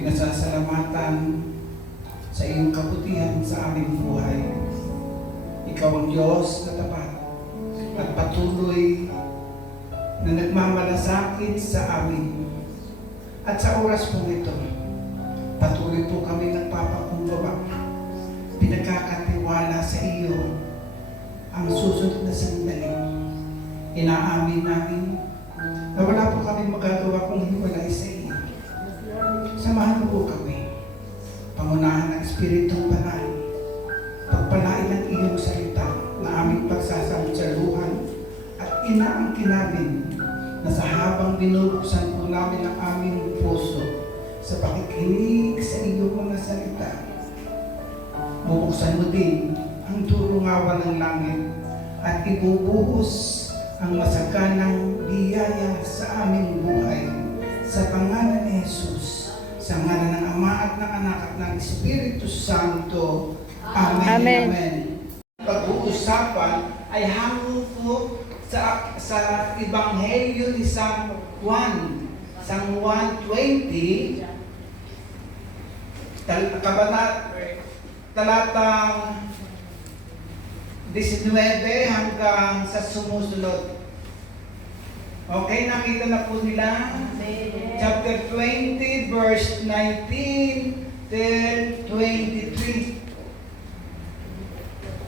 pinasasalamatan sa iyong kabutihan sa aming buhay. Ikaw ang Diyos na tapat at patuloy na nagmamalasakit sa amin. At sa oras po ito, patuloy po kami nagpapakumbaba, pinagkakatiwala sa iyo ang susunod na sandali. Inaamin namin na wala po kami magagawa kung hiwalay sa iyo. Samahan mo po kami, pangunahan ng Espiritong Banal, pagpalain ng iyong salita na aming pagsasamsaluhan at inaangkin namin na sa habang binubuksan po namin ang aming puso sa pakikinig sa iyong mga salita, bubuksan mo din ang durungawan ng langit at ibubuhos ang masaganang biyaya sa aming buhay. Sa pangalan ni Jesus, sa ngalan ng Ama at ng Anak at ng Espiritu Santo. Amen. Amen. Amen. Pag-uusapan ay hango po sa Ebanghelyo ni San Juan. San Juan 20, talatang 19 hanggang sa sumusunod. Okay, nakita na po nila? Chapter 20, verse 19 till 23.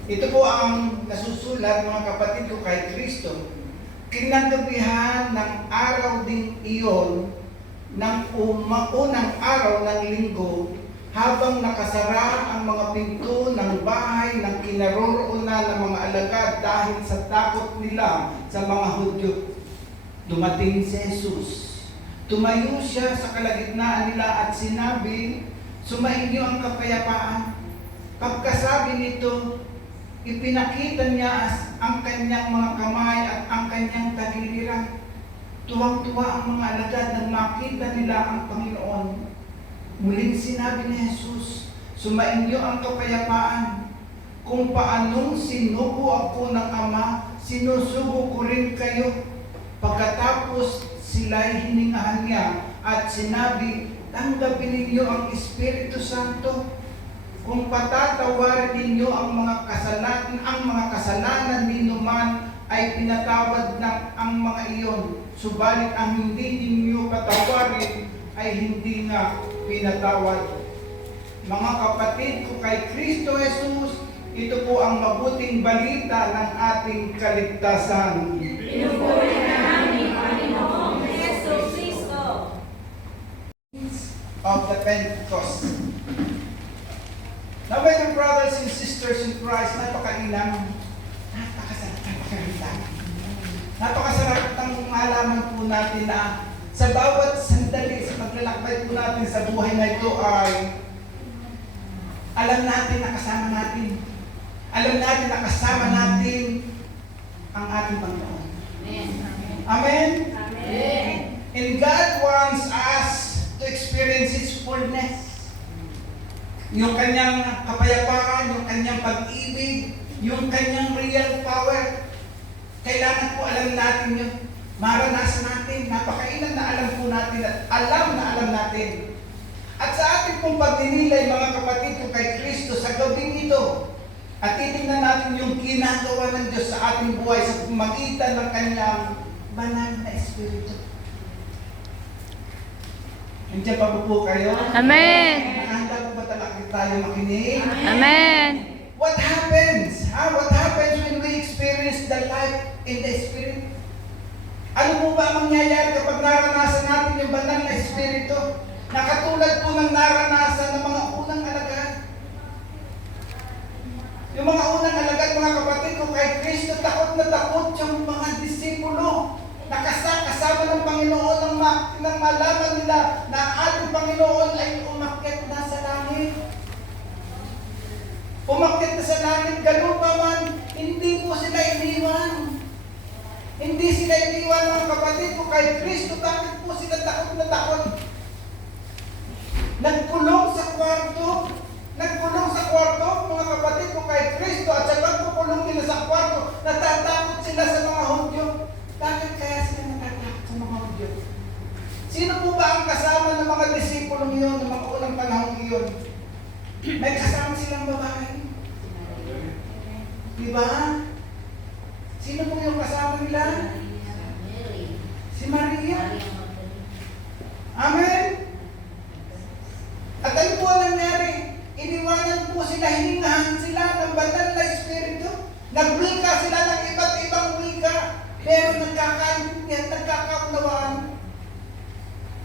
Ito po ang nasusulat, mga kapatid ko, kay Kristo. Kinagabihan ng araw ding iyon, ng unang araw ng linggo, habang nakasara ang mga pinto ng bahay ng kinaroroonan ng mga alagad dahil sa takot nila sa mga Hudyo, dumating si Jesus. Tumayo siya sa kalagitnaan nila at sinabi, "Sumainyo ang kapayapaan." Pagkasabi nito, ipinakita niya ang kanyang mga kamay at ang kanyang tagiliran. Tuwang-tuwa ang mga alagad nang makita nila ang Panginoon. Muling sinabi ni Jesus, "Sumainyo ang kapayapaan. Kung paanong sinugo ako ng Ama, sinusugo ko rin kayo." Pagkatapos sila'y hiningahan niya at sinabi, "Tanggapin ninyo ang Espiritu Santo. Kung patatawarin ninyo ang mga kasalanan ninyo man ay pinatawad ng ang mga iyon. Subalit ang hindi ninyo patawarin ay hindi na pinatawad." Mga kapatid ko kay Kristo Jesus, ito po ang mabuting balita ng ating kaligtasan. Pinupuri na namin, Panginoong Yesu Kristo. Of the Pentecost. Now, my dear brothers and sisters in Christ, napakainam, napakasarap ng malaman po natin na sa bawat sandali sa paglalakbay po natin sa buhay na ito ay alam natin na kasama natin. Alam natin na kasama natin ang ating Panginoon. Amen? Amen. And God wants us to experience His fullness. Yung kanyang kapayapaan, yung kanyang pag-ibig, yung kanyang real power. Kailangan po alam natin yun. Maranasan natin. Napakailan na alam po natin at alam na alam natin. At sa ating pong pagdinilay, mga kapatid ko kay Kristo sa gabing ito, at titingnan natin yung ginagawa ng Diyos sa ating buhay sa pamagitan ng kanyang banal na Espiritu. Nandiyan pa po kayo? Amen. Nakahanda po ba talaga tayo makinig? Amen. What happens? What happens when we experience the life in the Spirit? Ano po ba ang mangyayari kapag naranasan natin yung banal na Espiritu? Na katulad po ng naranasan ng mga unang alagad. Yung mga unang alagad, mga kapatid ko kay Kristo, takot na takot yung mga disipulo. Kasama ng Panginoon nang malaman nila na ating Panginoon ay umakyat na sa langit. Umakyat na sa langit, ganun pa man, hindi po sila iniwan. Hindi sila iniwan, mga kapatid ko kay Kristo. Bakit po sila takot na takot? Nagkulong sa kwarto, mga kapatid ko kay Kristo, at sa pagkukulong nila sa kwarto, natatakot sila sa mga Hudyo. Bakit kaya sila natatakot sa mga Hudyo? Sino po ba ang kasama ng mga disipulong yun, ng mga unang panahon yun, may kasama silang babae. Diba? Sino po yung kasama nila? Si Maria. Amen? At ano po ang nangyari? Iniwanan po sila, hiningahan sila ng banal na Espiritu. Nagwika sila ng iba't ibang wika. Pero nagkakaintindihan, nagkakaunawaan.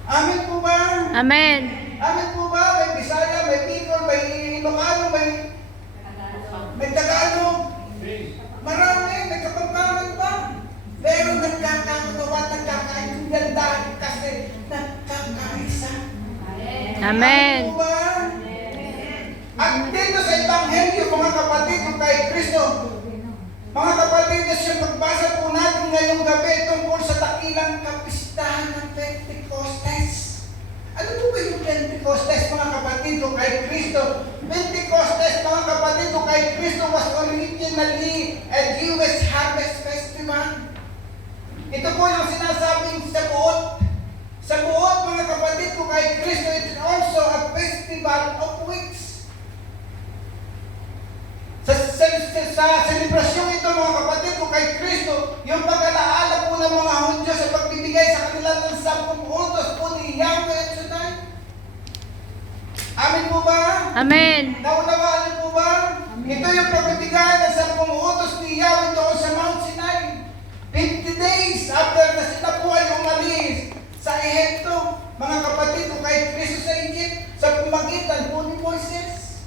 Amen po ba? Amen. Amen po ba? May Bisaya, may Bicol, may Ilocano, may Tagalog. Marami, may Kapampangan pa. Pero nagkakaunawaan, nagkakaintindihan dahil kasi nagkakaisa. Amen. Amen po ba? At dito sa Ebanghelyo, mga kapatid, kung kay Kristo, mga kapatid, yung pagbasa po natin ngayong gabi tungkol sa dakilang kapistahan ng Pentecostes. Ano po ba yung Pentecostes, mga kapatid, kung kay Kristo? Pentecostes, mga kapatid, kung kay Kristo was originally a Jewish harvest festival. Ito po yung sinasabing sa buot. Sa buot, mga kapatid, kung kay Kristo, it is also a festival of weeks. Sa selebrasyon ito, mga kapatid, kung kay Kristo, yung pag-alaala po ng mga Hudyo sa pagbibigay sa kanila ng 10 utos po ni Yahweh at Shaddai. Amin po ba? Amen. Naunawaan niyo po ba? Ito yung pagbibigay ng 10 utos ni Yahweh doon sa Mount Sinai. 50 days after na sila po ay umalis sa Ehipto, mga kapatid, kung kay Kristo sa Egypt, sa pamagitan po ni Moises.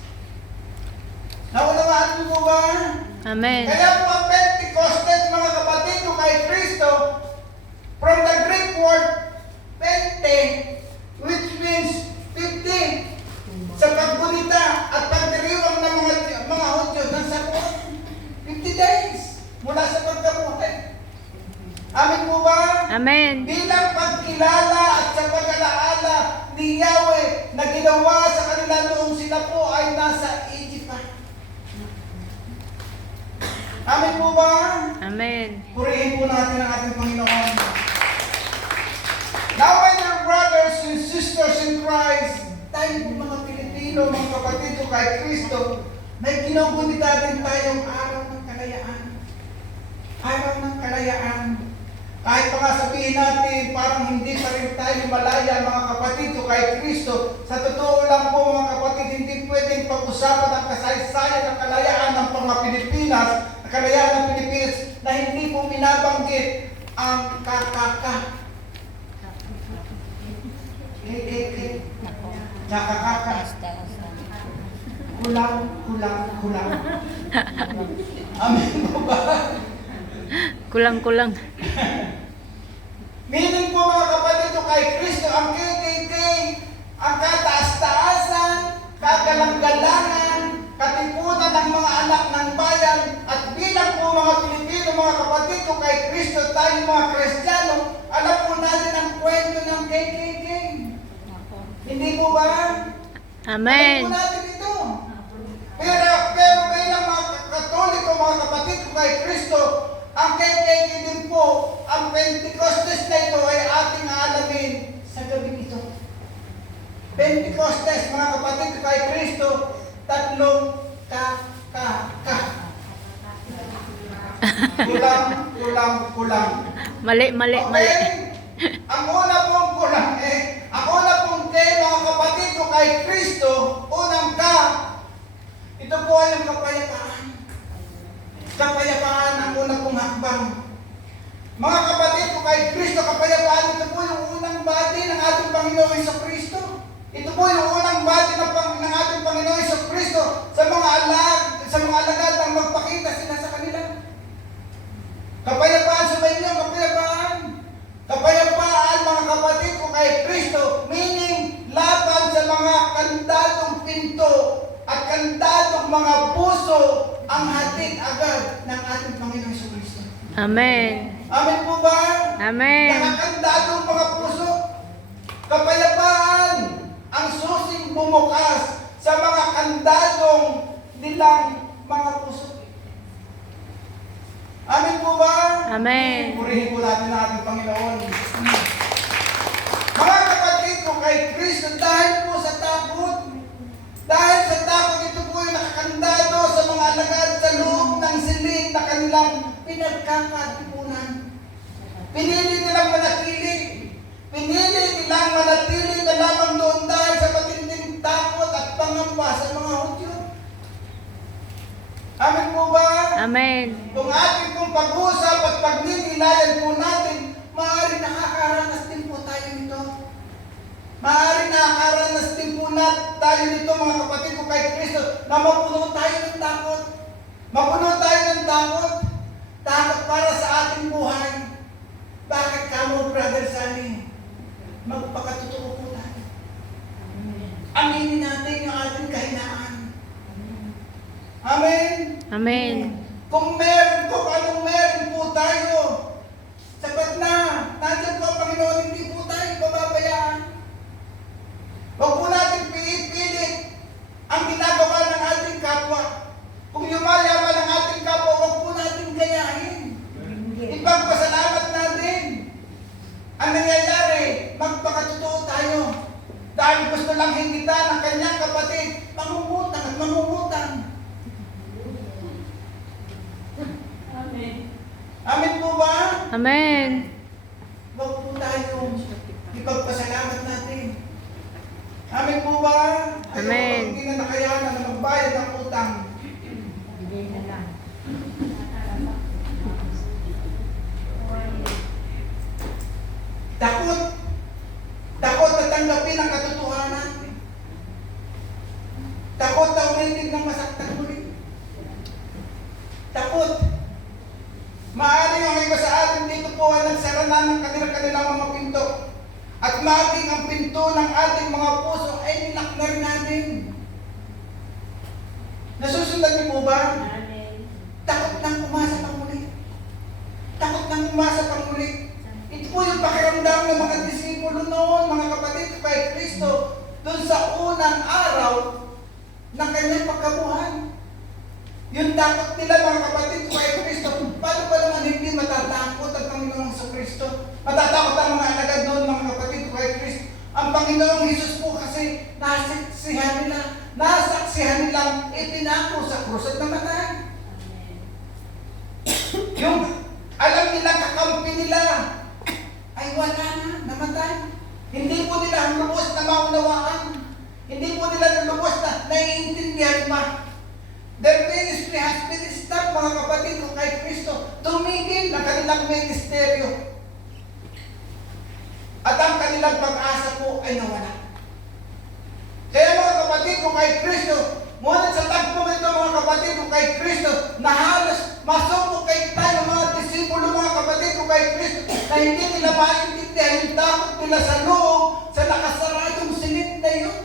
Naunawaan niyo po ba? Amen. Kaya po ang Pentecostes, mga kapatid, kung kay Kristo, from the Greek word pente, which means 50, sa paggunita at pagdiriwang ng mga Hudyo ng sabuot, 50 days mula sa pagkabuhay. Amin po ba? Amen. Bilang pagkilala at sa pag-alaala ni Yahweh na ginawa sa kanila noong sila po ay nasa Egypt pa. Amin po ba? Amen. Purihin po natin ang ating Panginoon. Now, my dear brothers and sisters in Christ, tayo po mga Pilipino, mga kapatid ko kay Kristo, may ginugunita din tayong araw ng kalayaan. Araw ng kalayaan. Kahit pa nga sabihin natin, parang hindi pa rin tayo malaya, mga kapatid ko kay Kristo. Sa totoo lang po, mga kapatid, hindi pwedeng pag-usapan ang kasaysayan ng kalayaan ng mga Pilipinas, ang kalayaan ng Pilipinas, na hindi po binabanggit ang kakaka. Kakaka. Kulang. Amin po ba? Kulang-kulang. Meaning po, mga kapatid ko kay Kristo, ang KKK, ang kataas-taasan, kagalang-galangan, katipunan ng mga anak ng bayan, at bilang po mga Pilipino, mga kapatid ko kay Kristo, tayo mga Kristiyano, alam po natin ang kwento ng KKK. Hindi po ba? Amen. Alam po natin ito. Pero bilang mga Katoliko, mga kapatid ko kay Kristo, ang KKK din po, ang Pentecostes na ito ay ating aalamin sa gabi ito. Pentecostes, mga kapatid ko kay Kristo, tatlong ka. Kulang. Mali. Okay? Ang una pong kulang ang una pong mga kapatid ko kay Kristo, unang ka, ito po ay ang kapayapaan. Kapayapaan ang unang pong hakbang. Mga kapatid ko kay Kristo, kapayapaan, ito po yung unang bati ng ating Panginoon Jesucristo. Ito po yung unang bati ng ating Panginoon Jesucristo sa mga alagad ang magpakita sila sa kanila. Kapayapaan sa inyo, kapayapaan. Kapayapaan, mga kapatid ko kay Kristo, meaning laban sa mga kandadong pinto at kandadong mga puso ang hatid agad ng ating Panginoon Jesucristo. Amen. Amen po ba? Amen. Nakakandadong mga puso. Kapayapaan ang susing bumukas sa mga kandadong nilang mga puso. Amen po ba? Amen. Purihin po natin ang ating Panginoon. Mga kapatid ko kay Kristo, kanilang pinagkakatipunan. Pinili nilang manatili. Pinili nilang manatili na lamang doon dahil sa matinding takot at pangamba sa mga Hudyo. Amen po ba? Amen. Kung ating pong pag-usap at pagninilayan po natin, maaari nakakaranas din po tayo nito. Maaari nakakaranas din po tayo nito, mga kapatid ko kay Kristo, na mapuno tayo ng takot. Mapuno tayo ng takot. Takot para sa ating buhay. Bakit ka mo, Brother Sunny? Magpakatotoo po tayo. Aminin natin yung ating kahinaan. Amen? Amen. Kung anong meron po tayo, sapat na, nandiyan po ang Panginoon, hindi po tayo pababayaan. Huwag po natin pilit ang ginagawa ng ating kapwa. Kung yumayaman ang ating kapwa, huwag po natin gayahin. Ipagpasalamat natin. Ang nangyayari, magpakatotoo tayo. Dahil gusto lang hingitan ng kanyang kapatid, mangungutang at mangungutang. Amen po ba? Amen. Huwag po tayo ipagpasalamat natin. Amen po ba? Amen. Hindi na nakayanan na magbayad ng utang. Takot. Takot na tanggapin ang katotohanan. Takot na umilig ng masaktan ulit. Takot. Maaari ang iba sa atin dito po ay nagsara na ng kanilang mga pinto. At maging ang pinto ng ating mga puso ay ninak na rin natin. Nasusundan niyo po ba? Takot nang umasa pang muli. Takot nang umasa pang muli. Ito po yung pakiramdam ng mga disipulo noon, mga kapatid kay Kristo, doon sa unang araw ng kanyang pagkabuhay. Yung takot nila, mga kapatid kay Kristo, paano ba naman hindi matatakot ang Panginoong Kristo? Matatakot ang mga alagad noon, mga kapatid kay Kristo. Ang Panginoong Jesus po kasi nasaksihan nilang ipinako sa krus at namatay. Yung alam nila, kakampi nila, ay wala na, namatay. Hindi po nila lubos na maunawaan. Hindi po nila lubos na naiintindihan pa. Their ministry has been stopped, mga kapatid ko kay Kristo. Tumigil na kanilang ministeryo. At ang kanilang pag-asa po ay nawala. Kaya mga kapatid ko kay Kristo, ngunit sa tagpong ito, mga kapatid ko kay Kristo, na halos masubok kay tayo mga disipulo, mga kapatid ko kay Kristo, na hindi nila maintindihan yung takot nila sa loob, sa nakasaradong silid na yun.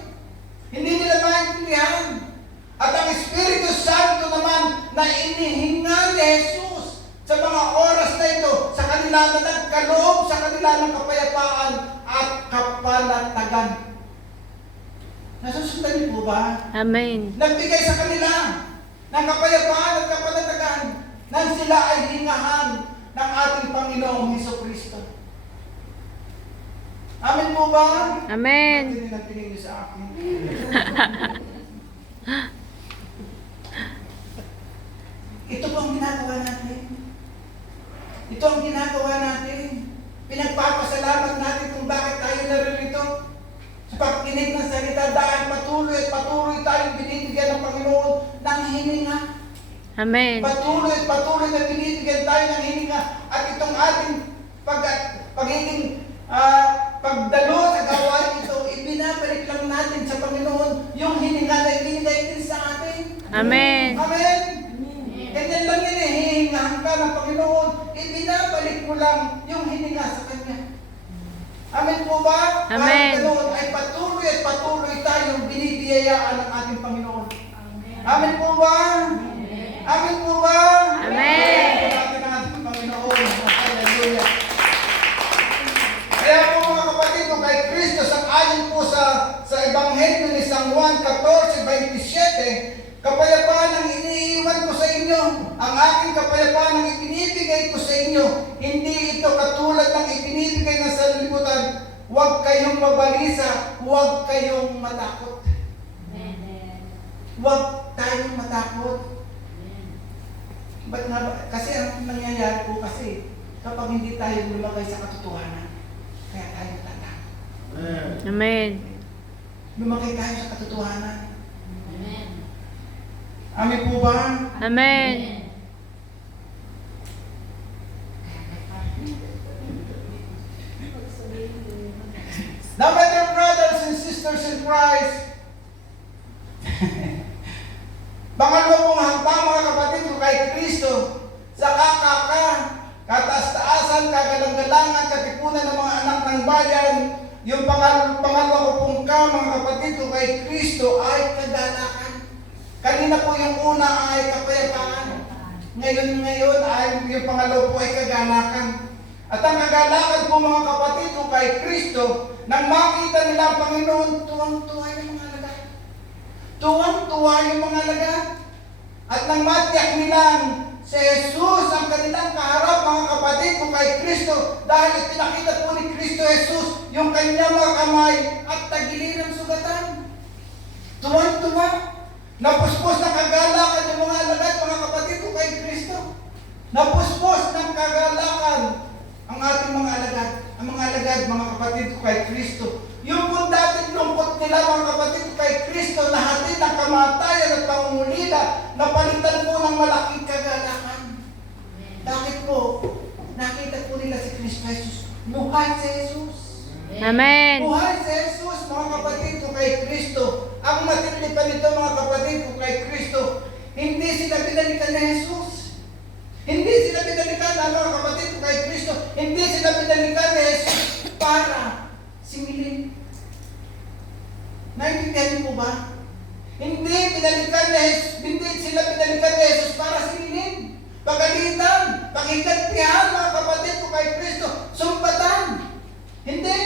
Hindi nila maintindihan. At ang Espiritu Santo naman na inihinga ni Jesus sa mga oras na ito, sa kanila na nagkaloob, sa kanila ng kapayapaan at kapanatagan. Nasusundan niyo po ba? Amen. Nagbigay sa kanila ng kapayapaan at kapanatagan nang sila ay hingahan ng ating Panginoong Hesukristo. Amen po ba? Amen. Hindi na tingin niyo sa akin. Ito po ang ginagawa natin. Ito ang ginagawa natin. Pinagpapasalamat natin kung bakit tayo naririto. Sa pagkinig ng salita dahil patuloy tayong binibigyan ng Panginoon ng hininga. Amen. Patuloy na binibigyan tayo ng hininga. At itong ating pagdalo sa gawain ito, ibinabalik lang natin sa Panginoon yung hininga na ibinigay din sa atin. Amen. Amen. Ganyan lang yan hihingahan ka ng Panginoon, ibinabalik mo lang yung hininga sa Kanya. Amen po ba? Amen. Ganoon ay patuloy tayong binibiyayaan ng ating Panginoon. Amen po ba? Amen po ba? Amen. Natin ang ating Panginoon. Hallelujah. Kaya po mga kapatid ko kay Kristo, ayon po sa Ebanghelyo ni San Juan 14:27, kapayapaan ang iniiwan ko sa inyo. Ang aking kapayapaan ang ibinibigay ko sa inyo. Hindi ito katulad ng ibinibigay ng sanlibutan. Huwag kayong mabalisa. Huwag kayong matakot. Huwag tayong matakot. Ba't nga ba? Kasi ang nangyayari po kasi, kapag hindi tayo lumagay sa katotohanan, kaya tayo tanda. Amen. Lumagay tayo sa katotohanan. Amen po ba? Amen. Now, my dear brothers and sisters in Christ, pangalawa pong hakbang mga kapatid ko kay Kristo sa kataas-taasan, kagalang-galangan, katipunan ng mga anak ng bayan, yung pangalawa ko pong mga kapatid ko kay Kristo ay kagalakan. Kanina po yung una ay kapayapaan. Ngayon ay yung pangalawa po ay kagalakan. At ang kagalakan po mga kapatid ko kay Kristo, nang makita nila ang Panginoon, tuwang-tuwa yung mga alagad. Tuwang-tuwa yung mga alagad. At nang matiyak nilang si Jesus ang kanilang kaharap, mga kapatid ko kay Kristo, dahil pinakita po ni Kristo Jesus yung kanyang mga kamay at tagiliran sugatan. Tuwang-tuwa. Napuspos ng kagalakan yung mga alagad, mga kapatid ko kay Kristo. Napuspos ng kagalakan ang ating mga alagad. Ang mga alagad, mga kapatid ko kay Kristo. Yung kung dating lungkot nila, mga kapatid ko kay Kristo, na hatid ng kamatayan at pangungulila, napalitan po ng malaking kagalakan. Bakit po? Nakita po nila si Kristo Jesus. Buhay si Jesus. Amen. Buhay si Jesus, mga kapatid ko kay Kristo. Ang matindi pa nito, mga kapatid ko kay Kristo, hindi sila binalikan ni Jesus. Hindi sila binalikan, mga kapatid ko kay Kristo, hindi sila binalikan ni Jesus para singilin. Naintindihan niyo po ba? Hindi sila binalikan ni Jesus para singilin. Pagalitan, pakigantihan, mga kapatid ko kay Kristo, sumpatan. Hindi.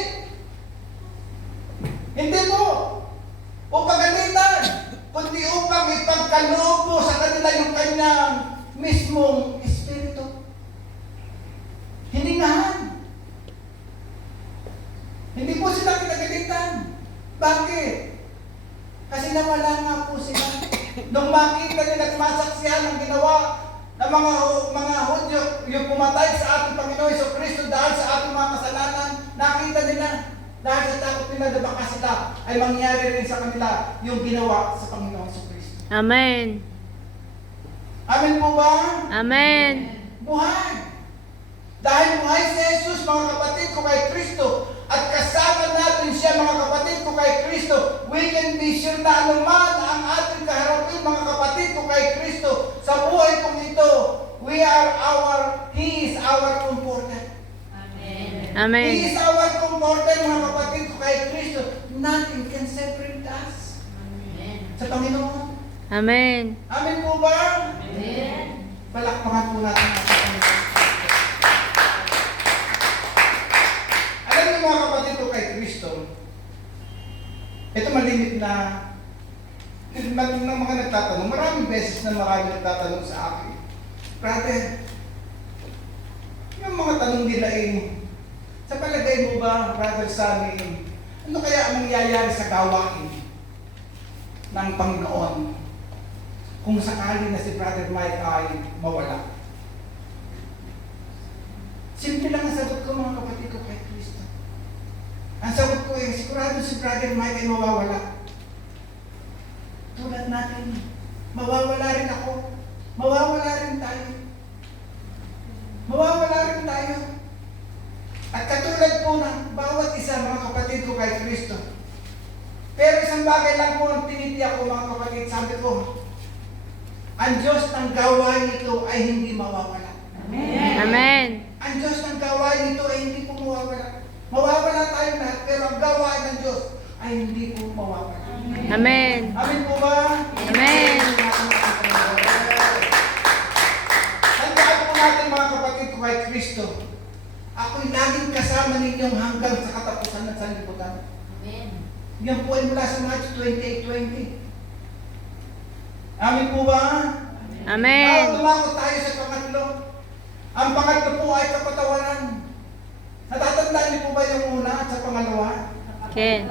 Hindi po. O pagalitan, kundi upang ipagkaloob mo sa kanila yung kanyang mismong espiritu. Hiningahan. Hindi po sila kinagalitan. Bakit? Kasi nawala nga po sila. Nung makita nila at masaksihan ang ginawa ng mga Hudyo, yung pumatay sa ating Panginoon Hesus Kristo dahil sa ating mga kasalanan, nakita nila. Dahil sa takot nila na baka sila ay mangyari rin sa kanila yung ginawa sa Panginoon Hesus Kristo. Amen. Amen po ba? Amen. Buhay. Dahil buhay si Jesus, mga kapatid ko kay Kristo, at kasama natin siya, mga kapatid ko kay Kristo, we can be sure na anuman ang ating kaharapin, mga kapatid ko kay Kristo, sa buhay kong ito, He is our comforter. Amen. He is our comforter, mga kapatid ko kay Kristo. Nothing can separate us sa Panginoon. Amen. Amen po ba? Amen. Palakpakan po natin ang Panginoon. Alam niyo mga kapatid ko kay Kristo, ito malimit na mga nagtatanong, maraming beses na marami nagtatanong sa akin, brother, yung mga tanong nila sa palagay mo ba, brother Sammy, ano kaya ang mangyayari sa gawain ng Panginoon kung sakali na si Brother Mike ay mawala? Simple lang ang sagot ko, mga kapatid ko kay Kristo. Ang sagot ko sigurado si Brother Mike ay mawawala. Tulad natin, mawawala rin ako. Mawawala rin tayo. Mawawala rin tayo. At katulad po ng bawat isa, mga kapatid ko kay Kristo. Pero isang bagay lang po ang tinitiyak ko, mga kapatid, sabi ko, ang Diyos ng gawain nito ay hindi mawawala. Amen. Amen. Ang Diyos ng gawain nito ay hindi po mawawala. Mawawala tayo lahat, pero ang gawain ng Diyos ay hindi po mawawala. Amen. Amen po ba? Amen. Tandaan po natin, mga kapatid ko kay Kristo, ako'y laging kasama ninyong hanggang sa katapusan ng sanlibutan. Amen. Yan po ay mula sa Matthew 28:20. Amen po ba? Amen. Tumakot tayo sa pangatlo. Ang pangatlo po ay kapatawaran. Natatandaan niyo po ba yung una at sa pangalawa? Ken.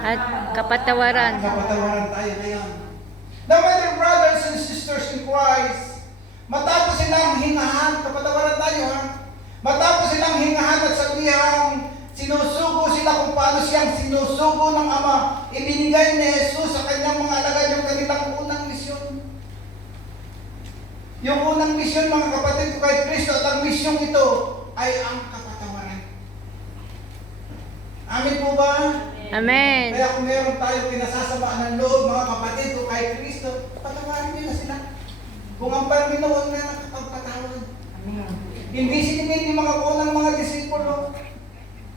At kapatawaran. Kapatawaran tayo ngayon. Now, my dear brothers and sisters in Christ, matapos silang hingahan, kapatawaran tayo ha, matapos silang hingahan at sabihang sinusugo sila kung paano siyang sinusugo ng Ama, ibinigay ni Jesus sa kanyang mga alagad yung kanilang unang misyon. Yung unang misyon, mga kapatid ko kay Kristo, at ang misyong ito ay ang kapatawaran. Amin po ba? Amen. Kaya kung meron tayo pinasasamaan ng loob, mga kapatid ko kay Kristo, patawarin nila sila. Kung ang Panginoon na nakapagpatawad. Hindi siningin yung mga unang mga disipulo.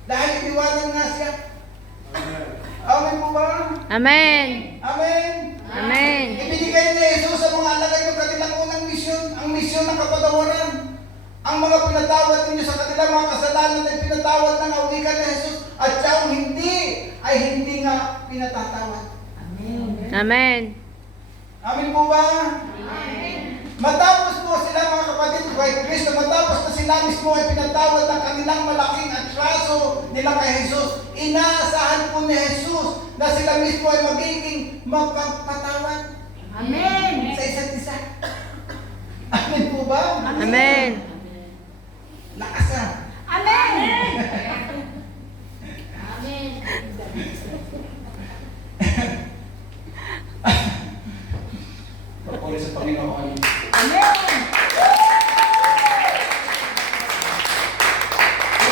Dahil iniwanan nga siya. Amen po ba? Amen. Amen. Amen. Ibinigay ni Jesus sa mga alagad yung kanilang unang misyon, ang misyon ng kapatawaran. Ang mga pinatawad ninyo sa kanilang mga kasalanan ay pinatawad ng awikan ni Jesus, at siya ang hindi ay hindi nga pinatatawad. Amen. Amen po ba? Amen. Matapos po sila, mga kapatid ko kay Kristo, matapos na sila mismo ay pinatawad ng kanilang malaking atraso nila kay Jesus, inaasahan po ni Jesus na sila mismo ay magiging magpapatawad. Amen. Sa isa't isa. Amen po ba? Amen. Lakas na. Amen. Amen. Papuri sa Panginoon. Amen.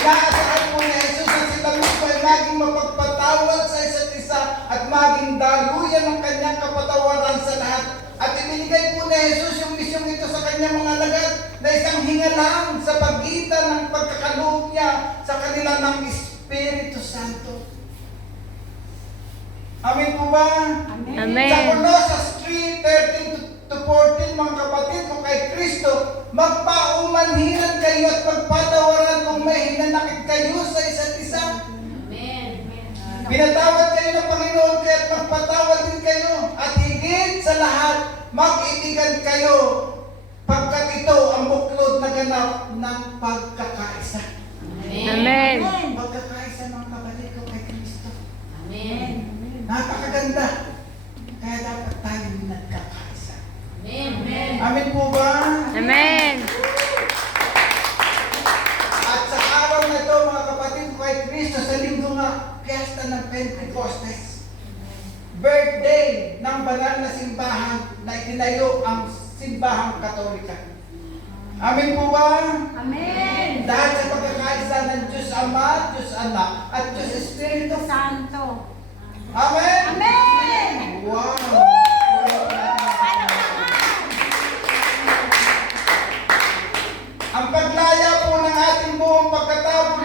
Inaasahan po ni Jesus na sila mismo ay maging mapagpatawad sa isa't isa at maging daluyan ng kanyang kapatawaran sa lahat. At ibinigay po ni Jesus yung misyong ito sa kanyang mga alagad na isang hingalang sa pagitan ng pagkakaloob niya sa kanila ng Espiritu Santo. Amen po ba? Amen. Sa Colossus 3:13-14, mga kapatid ko kay Kristo, magpaumanhiran kayo at magpatawaran kung may hinanakit kayo sa isa't isa. Amen. Pinatawad kayo ng Panginoon, kaya't magpatawad din kayo. At higit sa lahat, mag-ibigan kayo, pagkat ito ang buklod na ganap ng pagkakaisa. Amen. Pagkakaisa, mga kapatid ko kay Kristo. Amen. Napakaganda. Kaya dapat tayo nagkakaisa. Amen. Amen po ba? Amen. At sa araw na ito, mga kapatid ko kay Kristo, sa linggo nga, piyesta ng Pentecostes. Birthday ng banal na simbahan na itinayo ang simbahang Katolika. Amen po ba? Amen. Dahil sa pagkakaisa ng Diyos Ama, Diyos Anak, at Diyos Espiritu. Santo. Amen? Amen. Wow! Ang paglaya po ng ating buong pagkatao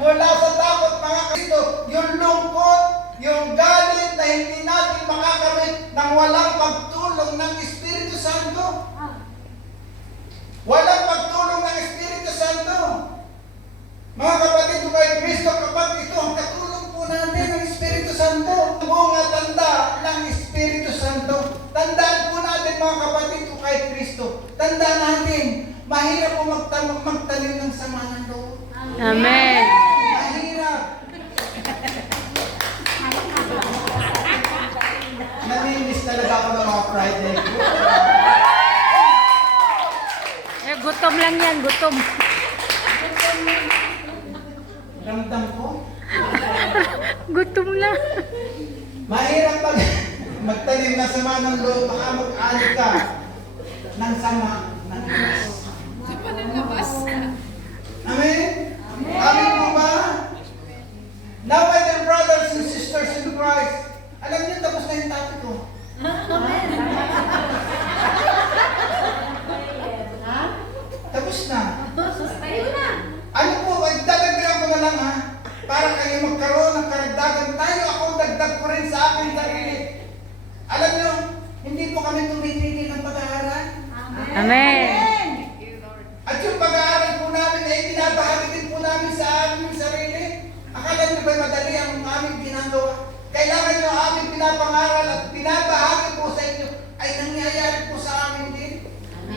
mula sa takot, mga Kristo, yung lungkot, yung galit na hindi natin makakamit nang walang pagtulong ng Espiritu Santo. Walang pagtulong ng Espiritu Santo. Mga kapatid ko kay Kristo, kapag ito ang katulong po natin ng Espiritu Santo, bunga tanda ng Espiritu Santo. Tandaan po natin, mga kapatid ko kay Kristo. Tandaan natin, mahirap po magtanim ng sama ng loob. Amen. Mahirap. Namimiss talaga ako ng mga Friday ko. Eh, gutom lang yan, gutom. Ramdam ko. Gutom lang. Mahirap magtanim ng sama ng loob, baka mag-alit ka ng sama ng labas. Amen? Amen po ba? Now, my dear brothers and sisters in Christ, alam niyo, tapos na yung topic ko. Tapos na. Ano po, dadagdagan ko na lang ha, para kayo magkaroon ng karagdagan. Tayo, ako, dagdag ko rin sa aking sarili. Alam niyo, hindi po kami tumitigil ng pag-aaral. Amen. At yung pag-aaral po namin ay binabahagi din po namin sa aming sarili. Akala niyo ba'y madali ang aming ginagawa? Kailangan niyo aming pinapangaral at binabahagi po sa inyo ay nangyayari po sa amin din.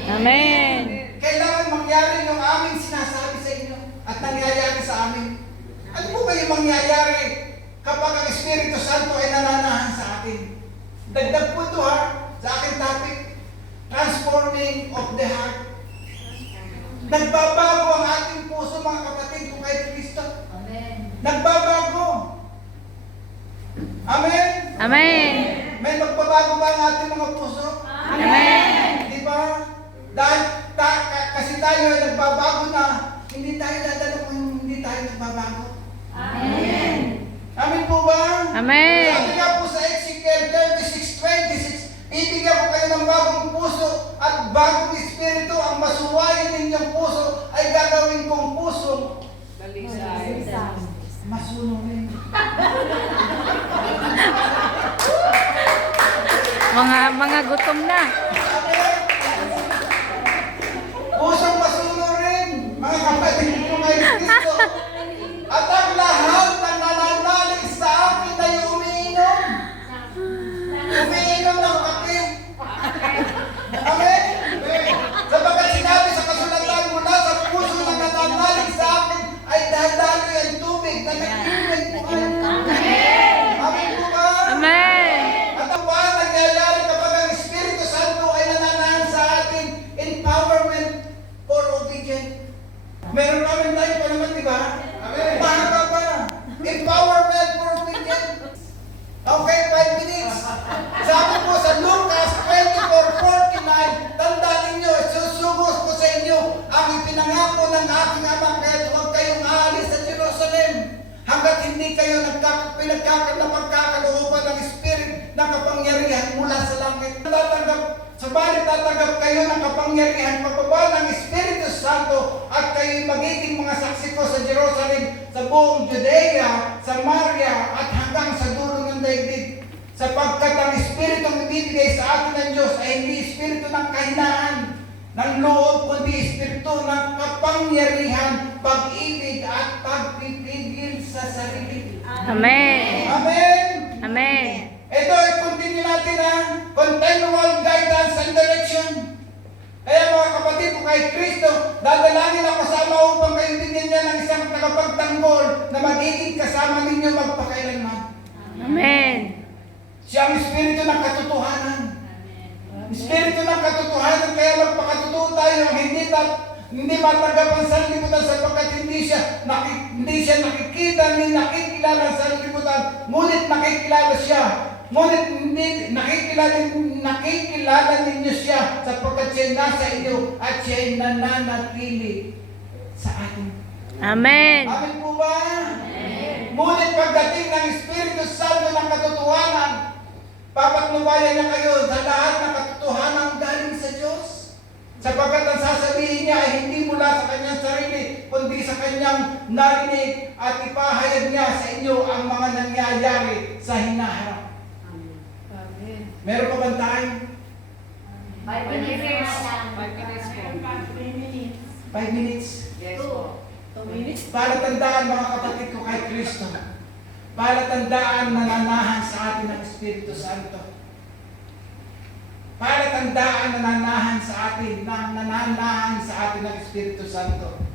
Amen. Kailangan mangyari yung aming sinasabi sa inyo at nangyayari sa amin. Ano po ba yung mangyayari? kapag ang Espiritu Santo ay nananahan sa atin. Dagdag po ito sa aking topic, transforming of the heart. Nagbabago ang ating puso, mga kapatid, kung kay Kristo. Nagbabago. Amen? Amen. May magbabago ba ang ating mga puso? Amen. Di ba? Dahil kasi tayo ay nagbabago na, hindi tayo dadalo kung hindi tayo nagbabago. Amen. Amen po ba? Amen. Sabi nga po sa Ezekiel 36:26, ibigyan ko kayo ng bagong puso at bagong espiritu, ang masuwayin ninyong puso ay gagawin kong puso. Masunurin. Mga gutom na. Amen. Pusong masunurin, mga kapatid ko kay Kristo. At ang lahat ng nananalig sa akin ay umiinom. Umiinom ng kape. Amen? Sapagkat sinabi sa kasulatan, mula sa puso ng nananalig sa akin ay dadaloy ang tubig na nag-iwit po kayo. Amen po ba? Amen. At ang ba nangyayari kapag ang Espiritu Santo ay nananahan sa atin? Empowerment for obedience. Meron kami tayo pa naman, di ba? Mahaba pa. Empowerment for obedience. Okay, 5 minutes. Sabi po sa Lucas 24:49, tandaan ninyo, susugos ko sa inyo ang ipinangako ng aking ama, kaya huwag kayong aalis sa Jerusalem hanggat hindi kayo pinagkakalooban ng Spirit ng kapangyarihan mula sa langit. Subalit tatanggap kayo ng kapangyarihan pagbaba ng Espiritu Santo at kayo magiging mga saksi ko sa Jerusalem, sa buong Judea, Samaria at hanggang sa dulo ng daigdig. Sapagkat ang Espiritu ang ibibigay sa atin ng Diyos ay hindi Espiritu ng kahinaan, ng loob, kundi Espiritu ng kapangyarihan, pag-ibig at pagpipigil sa sarili. Amen. Amen! Amen. Ito ay continue natin continual guidance and direction. Kaya mga kapatid ko kay Kristo, dadalangin ako sa Ama upang kayo bigyan niya ng isang tagapagtanggol na magiging kasama ninyo magpakailanman. Amen. Siya ang Espiritu ng katotohanan. Espiritu ng katotohanan, kaya magpakatotoo tayo ang hindi matanggap ang sanlibutan sapagkat hindi siya nakikita ni nakikilala ang sanlibutan, ngunit nakikilala siya. Ngunit hindi nakikilala ninyo siya sapagkat siya nasa inyo at siya ay nananatili sa atin. Amen. Amen po ba? Ngunit pagdating ng Espiritu Santo ng katotohanan, papatnubayan niya kayo sa lahat ng katotohanan galing sa Diyos. Sapagkat ang sasabihin niya ay hindi mula sa kanyang sarili, kundi sa kanyang narinig at ipahayag niya sa inyo ang mga nangyayari sa hinaharap. Meron pa bang time? 5 minutes. 5 minutes. Yes po. 2 minutes. Palatandaan mga kapatid ko kay Kristo. Palatandaan na nananahan sa atin ng Espiritu Santo. Palatandaan na nananahan sa atin ng Espiritu Santo.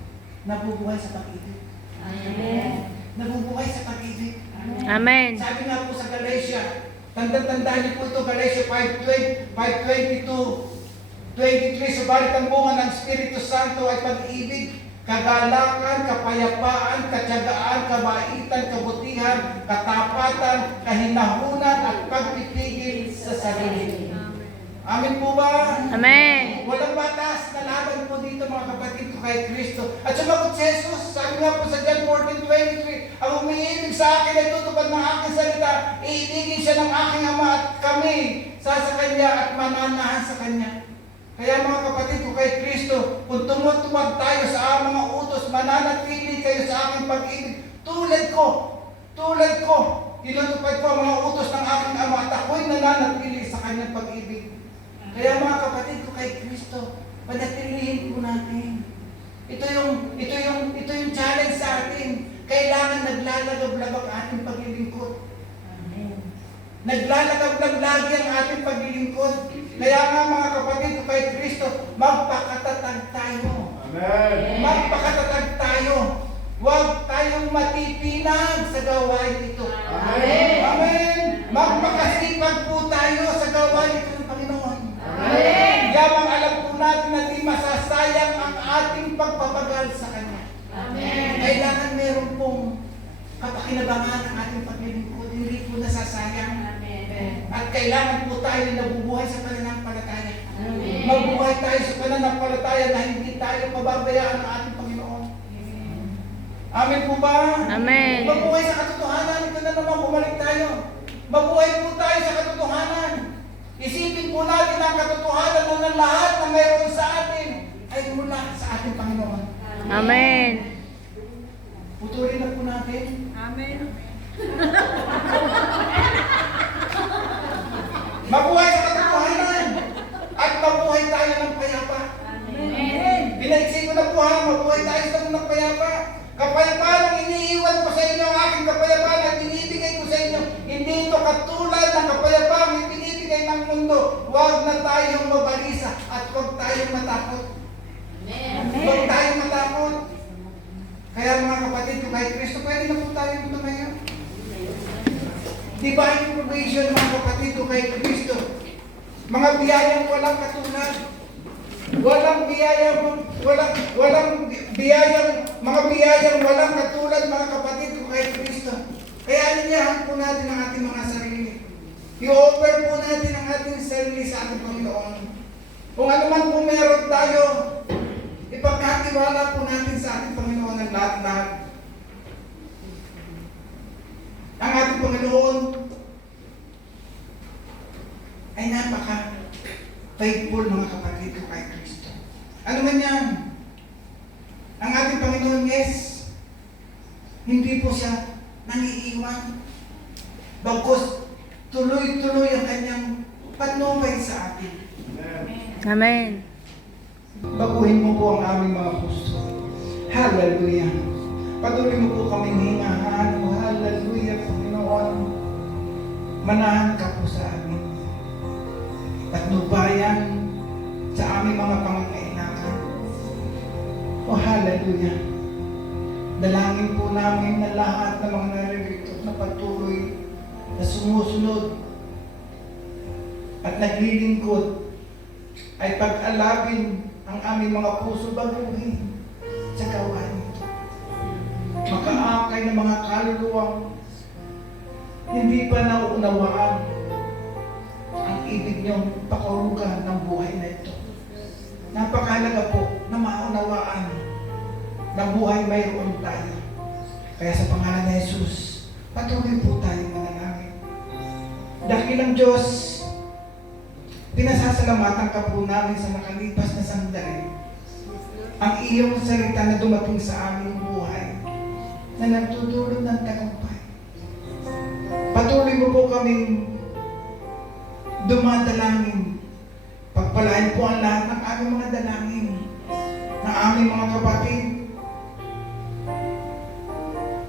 Nabubuhay sa pag-ibig. Amen. Nabubuhay sa pag-ibig. Amen. Sabi nga po sa Galatia, tandaan niyo po ito, Galatia 5:22-23, subalit ang bunga ng Espiritu Santo ay pag-ibig, kagalakan, kapayapaan, katyagaan, kabaitan, kabutihan, katapatan, kahinahunan, at pagpipigil sa sarili. Amen po ba? Amen. Walang batas na laban po dito mga kapatid ko kay Kristo. At sumagot si Jesus, sabi nga po sa John 14:23, ang umiibig sa akin ay tutupad ng aking salita, iibigin siya ng aking Ama at kami sa Kanya at mananahan sa Kanya. Kaya mga kapatid ko kay Kristo, kung tumutupad tayo sa mga utos, mananatili kayo sa aking pag-ibig. Tulad ko, tinutupad ko ang mga utos ng aking Ama at ako'y nananatili sa Kanyang pag-ibig. Kaya mga kapatid ko kay Kristo, panatilihin po natin. Ito yung challenge sa atin. Kailangan naglalagab-labag ang ating paglilingkod. Naglalagab lagi ang ating paglilingkod. Kaya nga mga kapatid ko kay Kristo, magpakatatag tayo. Amen. Magpakatatag tayo. Huwag tayong matipinag sa gawain ito. Amen. Amen. Magpakasipag po tayo sa gawain ito ng Panginoon. Amen. Yamang alam po natin na di masasayang ang ating pagpapagal sa Kanya. Amen. Kailangan meron pong kapakinabangan ang ating paglilingkod. Hindi po nasasayang. Amen. At kailangan po tayo na nabubuhay sa pananampalataya. Amen. Mabuhay tayo sa pananampalataya na hindi tayo pababayaan ng ating Panginoon. Amen po ba? Amen. Mabuhay sa katotohanan. Ito na naman, bumalik tayo. Mabuhay po tayo sa katotohanan. Isipin po natin ang katotohanan na ng lahat na mayroon sa atin ay mula sa ating Panginoon. Amen. Putulin na po natin. Amen. Mabuhay sa katotohanan. At mabuhay tayo ng payapa. Amen. Binaiksi ko na po ha, mabuhay tayo sa ng payapa. Kapayapaan ang iniiwan ko sa inyo, ang aking kapayapaan at binibigay ko sa inyo. Hindi ito katulad ng kapayapaan ang binibigay ng mundo. Huwag na tayong mabalisa at huwag tayong matakot. Huwag tayong matakot. Kaya mga kapatid ko kay Kristo, pwede na po tayo tumayo. Divine provision mga kapatid ko kay Kristo. Mga biyayang walang katulad. Walang biyayang mga biyayang walang katulad mga kapatid ko kay Kristo. Kaya alinyahan po natin ang ating mga sarili. I-offer po natin ang ating sarili sa ating Panginoon. Kung ano man po meron tayo, ipagkatiwala po natin sa ating Panginoon ang lahat-lahat. Ang ating Panginoon ay napaka-faithful mga kapatid ko kay Kristo. Ano man yan? Ang ating Panginoon, yes, hindi po siya nangiiwan. Bagkus, tuloy-tuloy ang kanyang patnubay sa atin. Amen. Baguhin mo po ang aming mga puso. Hallelujah. Patuloy mo po kaming hingahan. Hallelujah, Panginoon. Manahan ka po sa amin. Patnubayan sa aming mga pangangailangan. O hallelujah. Dalangin po namin na lahat ng mga naririto na patuloy na sumusunod at naglilingkod ay pag-alabin ang aming mga puso baguhin sa gawain ito. Makaakay ng mga kaluluwang hindi pa nauunawaan ang ibig niyong pakarugan ng buhay na ito. Napakahalaga po na maunawaan na buhay mayroon tayo. Kaya sa pangalan ni Jesus, patuloy po tayong manalangin. Dakilang Diyos, pinasasalamatan ka po namin sa nakalipas na sandali. Ang iyong salita na dumating sa aming buhay na nagtutulong ng tagumpay. Patuloy mo po kaming dumadalangin. Pagpalain po ang lahat ng aming mga dalangin, ng aming mga kapatid,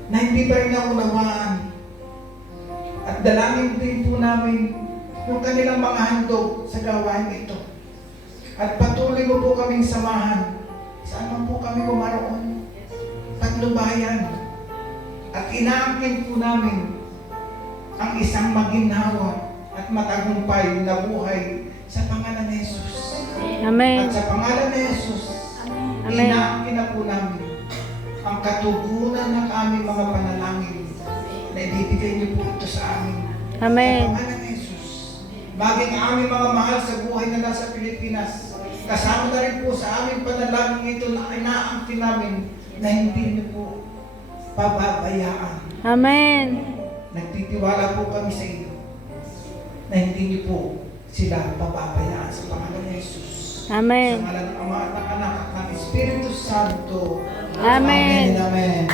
na hindi pa rin naunawaan. At dalangin din po namin yung kanilang mga handog sa gawain ito. At patuloy mo po kaming samahan saan man po kami bumaroon. Patnubayan. At inaangkin po namin ang isang maginhawa at matagumpay na buhay sa pangalan ni Jesus. Amen. At sa pangalan ni Jesus, Amen. inaangkin na po namin ang katugunan ng aming mga panalangin na ibibigay niyo po ito sa amin. Amen. Sa pangalan ni Jesus. Maging aming mga mahal sa buhay na nasa Pilipinas, kasama na rin po sa aming panalangin ito na inaangkin namin na hindi niyo po pababayaan. Amen. Nagtitiwala po kami sa iyo na hindi niyo po sila pababayaan sa pangalan ni Jesus. Amen. Sa pangalan ng Ama at ng Anak at ng Espiritu Santo. Amen. Amen.